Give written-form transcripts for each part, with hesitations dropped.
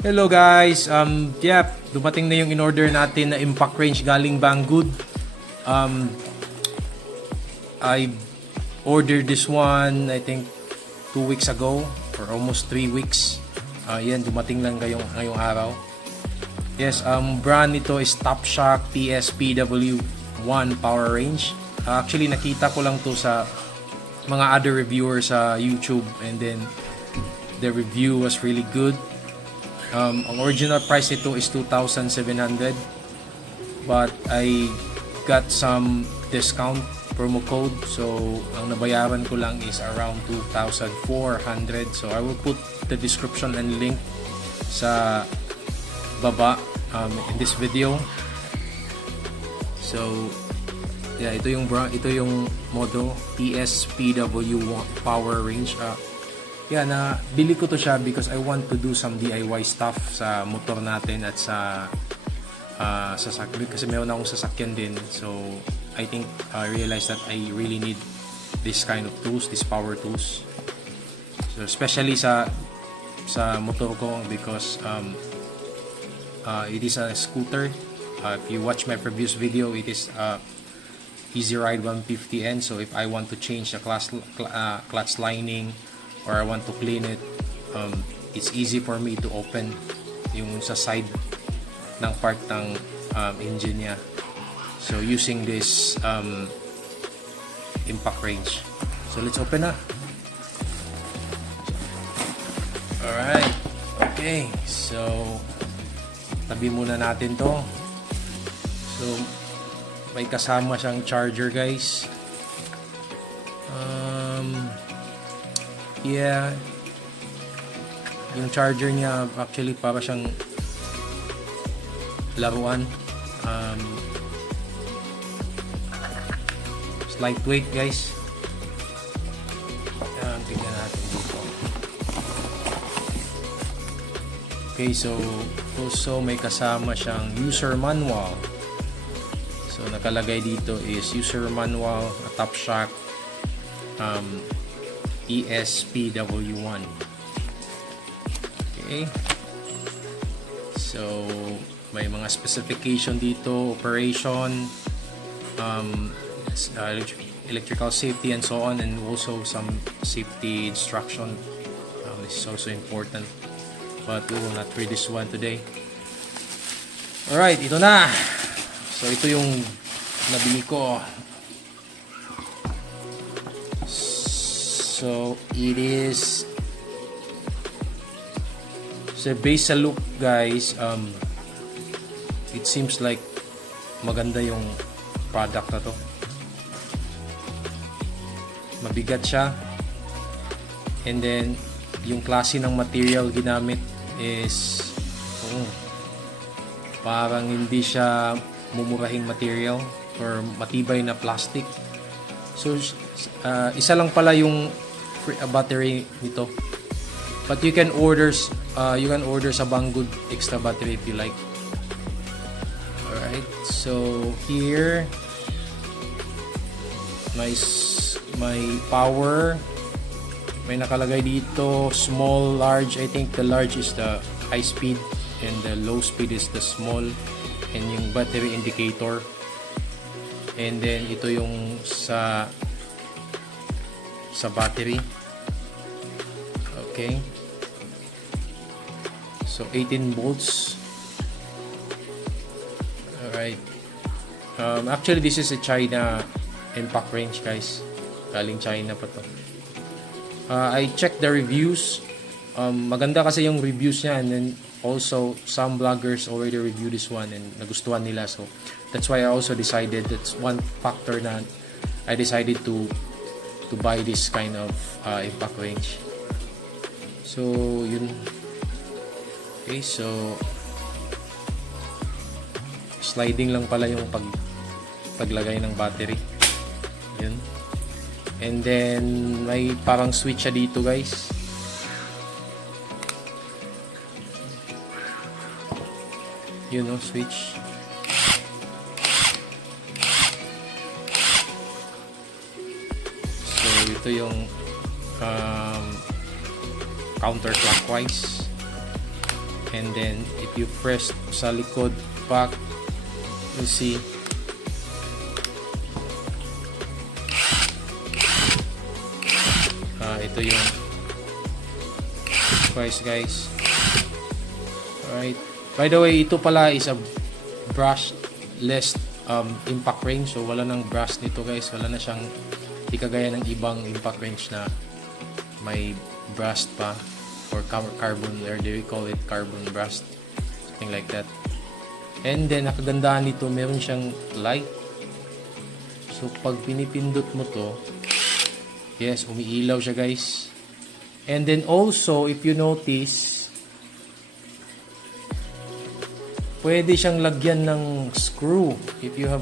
Hello guys, yeah, dumating na yung in-order natin na impact range galing Banggood. I ordered this one, I think 2 weeks ago, or almost 3 weeks. Yan, dumating lang ngayong araw. Yes, brand nito is TOPSHAK PW1 power range. Actually, nakita ko lang to sa mga other reviewers sa YouTube, and then the review was really good. Ang original price nito is 2,700, but I got some discount promo code, so ang nabayaran ko lang is around 2,400. So I will put the description and link sa baba in this video. So yeah, ito yung model PSPW1 power range. Yeah, bili ko to siya because I want to do some DIY stuff sa motor natin at sa sasakyan, kasi meron akong sasakyan din. So I think I realized that I really need this kind of tools, these power tools. So especially sa motor ko, because it is a scooter. If you watch my previous video, it is Easy Ride 150N. So if I want to change the clutch lining, or I want to clean it, it's easy for me to open yung sa side ng part ng engine niya. So using this impact range. So let's open na. Alright, okay, so tabi muna natin to. So may kasama siyang charger, guys. Yeah, yung charger niya actually para siyang laruan. It's lightweight, guys. Tingnan natin dito. Okay, so also may kasama siyang user manual. So nakalagay dito is user manual, TOPSHAK ESPW1. Okay, so may mga specification dito, operation, electrical safety and so on, and also some safety instruction. This is also important, but we will not read this one today. Alright, ito na. So ito yung nabili ko. So it is, so based sa look, guys, it seems like maganda yung product na to. Mabigat siya, and then yung klase ng material ginamit is parang hindi siya mumurahing material or matibay na plastic. So isa lang pala yung battery nito, but you can order sa Banggood extra battery if you like. Alright, so here my power, may nakalagay dito small, large. I think the large is the high speed and the low speed is the small, and yung battery indicator, and then ito yung sa battery. Okay, so 18 volts. Alright, actually this is a China impact range, guys. Galing China pa to. I checked the reviews. Maganda kasi yung reviews niya, and then also some bloggers already reviewed this one and nagustuhan nila. So that's why I also decided, that's one factor na I decided to buy this kind of impact range. So yun. Okay, so sliding lang pala yung paglagay ng battery. Yun. And then may parang switch siya dito, guys. Yun, no, switch. So ito yung counterclockwise. And then if you press sa likod back, you see ito yung price, guys. Alright, by the way, ito pala is a brushless impact range, so wala nang brush nito, guys. Wala na siyang, di kagaya ng ibang impact range na may brush pa, or carbon, or they call it carbon brush, something like that. And then nakagandahan nito, meron siyang light, so pag pinipindot mo to, yes, umiilaw siya, guys. And then also, if you notice, pwede siyang lagyan ng screw if you have,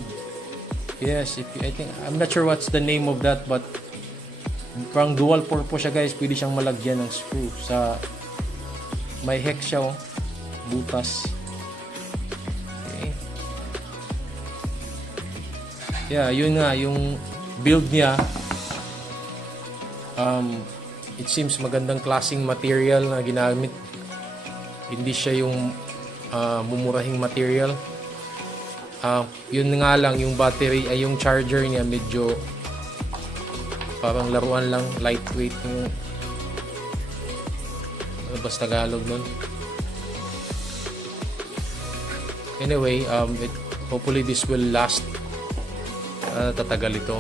yes, if you, I think, I'm not sure what's the name of that, but parang dual purpose siya, guys. Pwede siyang malagyan ng screw sa, may hex siya, oh, butas. Okay. Yeah, yun nga, yung build niya, it seems magandang klaseng material na ginamit. Hindi siya yung mumurahing material. Yun nga lang, yung battery ay yung charger niya medyo parang laruan lang, lightweight yung basta Tagalog nun. Anyway, hopefully this will last. Tatagal ito.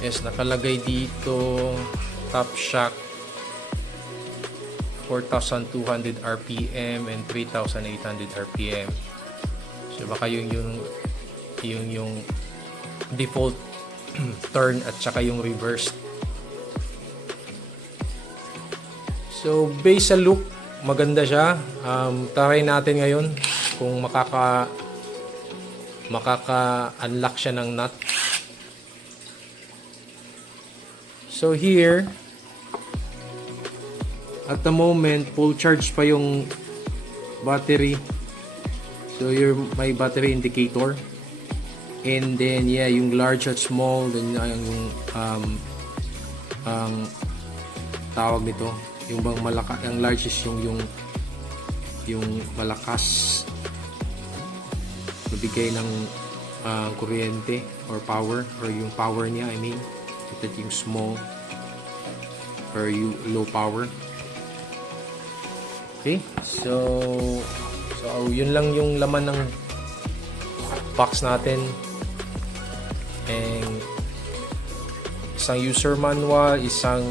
Yes, nakalagay dito TOPSHAK 4,200 RPM and 3,800 RPM. So baka yung default turn at saka yung reverse. So based sa look, maganda siya. Try natin ngayon kung makaka-unlock siya ng nut. So here, at the moment, full charge pa yung battery. So may battery indicator. And then yeah, yung large at small, then yung tawag nito, yung bang malakas, yung large is yung malakas mabigay ng kuryente or power, or yung power niya, I mean. Ito yung small or low power. Okay, so yun lang yung laman ng box natin. And isang user manual, isang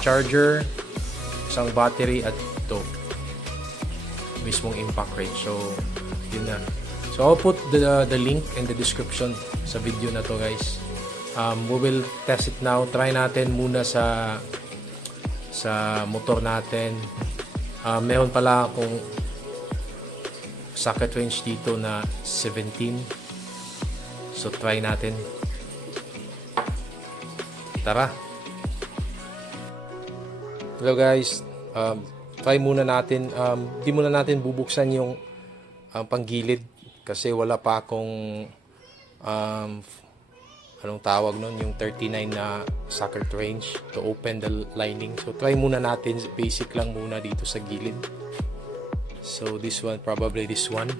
charger, isang battery, at ito mismong impact range. So yun na. So I'll put the link in the description sa video na to, guys. We will test it now. Try natin muna sa motor natin. Meron pala akong socket range dito na 17. So try natin. Tara. Hello, guys. Try muna natin. Di muna natin bubuksan yung panggilid kasi wala pa akong anong tawag nun, yung 39 na socket range to open the lining. So try muna natin, basic lang muna dito sa gilid. So this one, probably this one.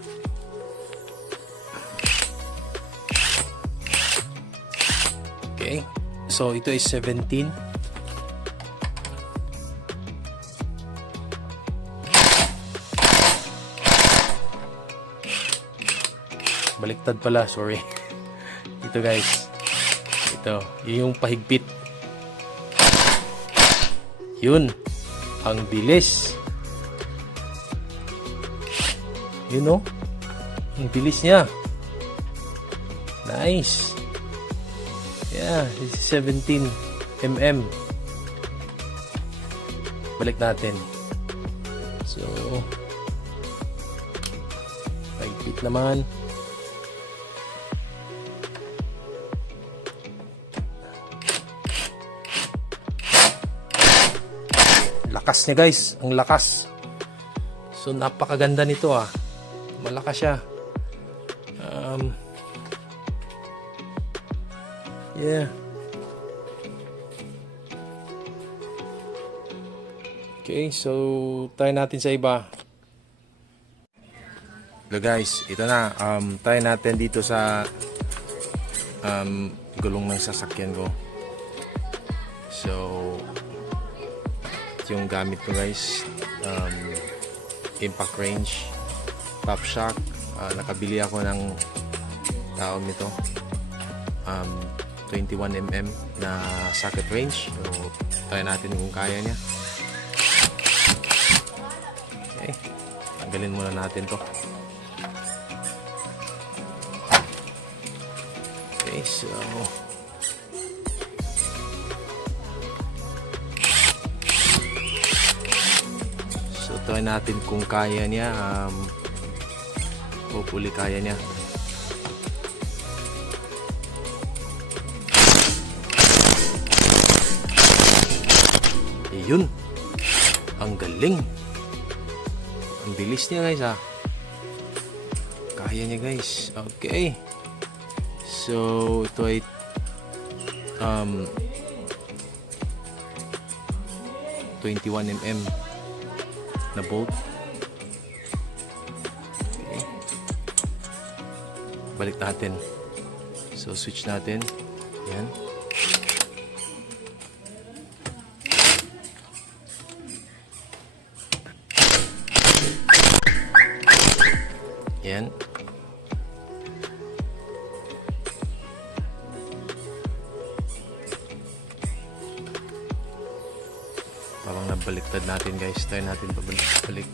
Okay, so ito is 17. Baliktad pala, sorry. Ito, guys. Ito, yun yung pahigpit. Yun. Ang bilis. Yun, no? Ang bilis niya. Nice. Yeah, this is 17 mm. Balik natin. So, pahigpit naman. Lakas niya, guys, ang lakas. So napakaganda nito, malakas siya. Yeah, Okay, so try natin sa iba. So guys, ito na. Try natin dito sa gulong ng sasakyan ko. So, ito yung gamit ko guys. Impact range, TOPSHAK. Nakabili ako ng taon nito. 21mm na socket range. So, try natin kung kaya niya. Okay, tanggalin muna natin to. Okay, so try natin kung kaya niya. Hopefully kaya niya. Ayun, ang galing, ang bilis niya guys ha. Kaya niya guys. Okay, so ito ay 21mm na bolt. Okay, balik natin. So switch natin. Yan. Yan. Parang nabaliktad natin guys. Try natin pabalik.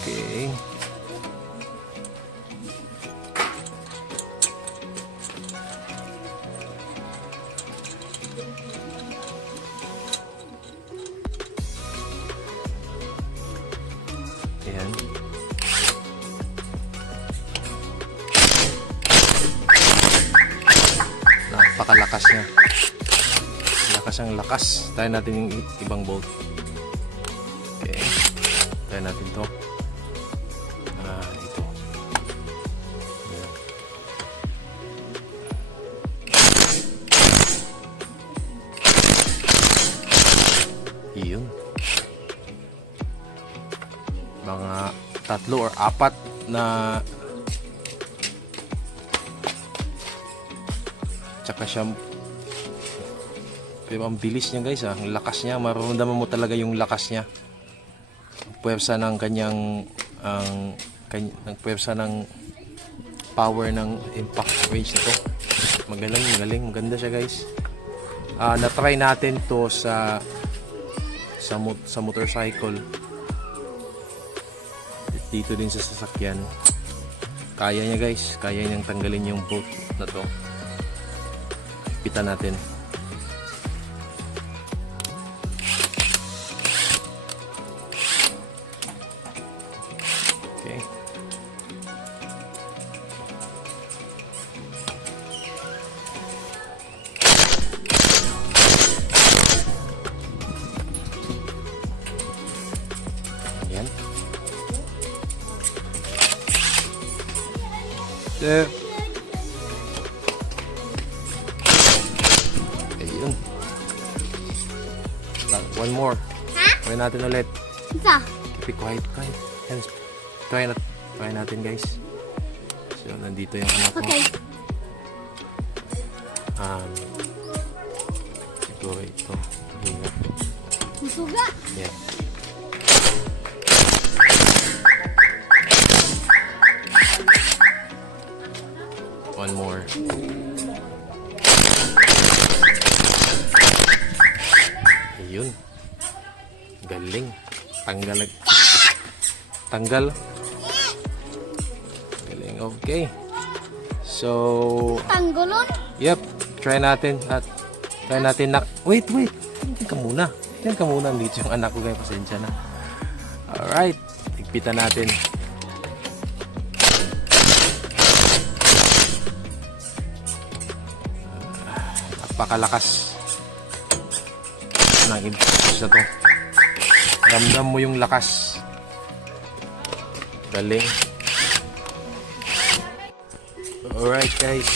Okay. Ayan. Napakalakas niya. Lakas ang lakas. Try natin yung ibang bolt. Okay. Try natin to. Ito. Ayan. Iyon. Mga 3 or 4 na tsaka siya, pero ang bilis niya guys, ang lakas niya. Mararamdaman mo talaga yung lakas niya, ang puwersa ng kanyang ang puwersa ng power ng impact range nito. Magaling, maganda siya guys. Na-try natin to sa motorcycle, dito din sa sasakyan. Kaya niya guys, kaya niyang tanggalin yung bolt na to. Pitan natin. Okay. Ayan. There. Ayun. One more. Try natin ulit. Isa. Keep it quiet. Yan. Try natin guys. So nandito yung anak ko. Okay. Siguro ito. Hinga. Masuga. Yeah. One more. Ayun. Galing. Tanggal. Galing. Okay. So, Tanggulon. yep. Try natin. Try natin na. Wait. Diyan ka muna. Dito yung anak ko guys. Pasensya na. Alright. Higpitan natin. Napakalakas ng impact na to. Ramdam mo yung lakas. Galing. Alright guys,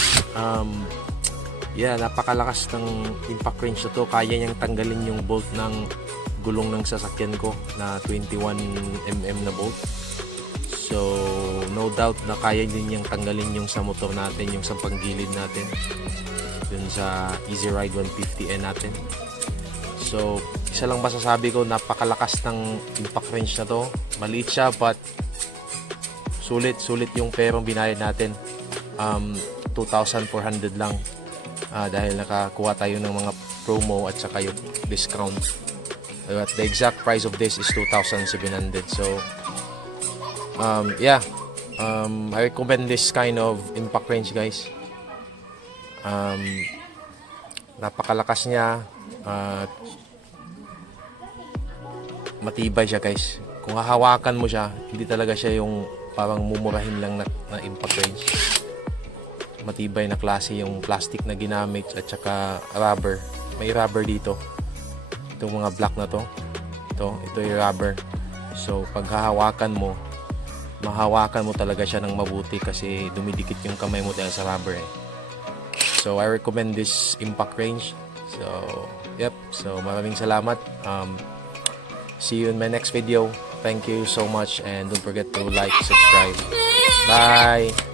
yeah, napakalakas ng impact range na to. Kaya niyang tanggalin yung bolt ng gulong ng sasakyan ko na 21mm na bolt. So no doubt na kaya din niyang tanggalin yung sa motor natin, yung sa panggilid natin dun sa Easy Ride 150N natin. So isa lang masasabi ko, napakalakas ng impact range na to. Maliit siya but sulit yung perong binayad natin. 2,400 lang dahil nakakuha tayo ng mga promo at saka yung discount. At the exact price of this is 2,700. So yeah, I recommend this kind of impact range guys. Napakalakas niya, matibay siya guys. Kung hahawakan mo siya, hindi talaga siya yung parang mumurahin lang na impact range. Matibay na klase yung plastic na ginamit at saka rubber. May rubber dito. Itong mga black na to. Ito yung rubber. So pag hahawakan mo, mahawakan mo talaga siya ng mabuti kasi dumidikit yung kamay mo dahil sa rubber eh. So I recommend this impact range. So yep, so maraming salamat. See you in my next video. Thank you so much and don't forget to like, subscribe. Bye!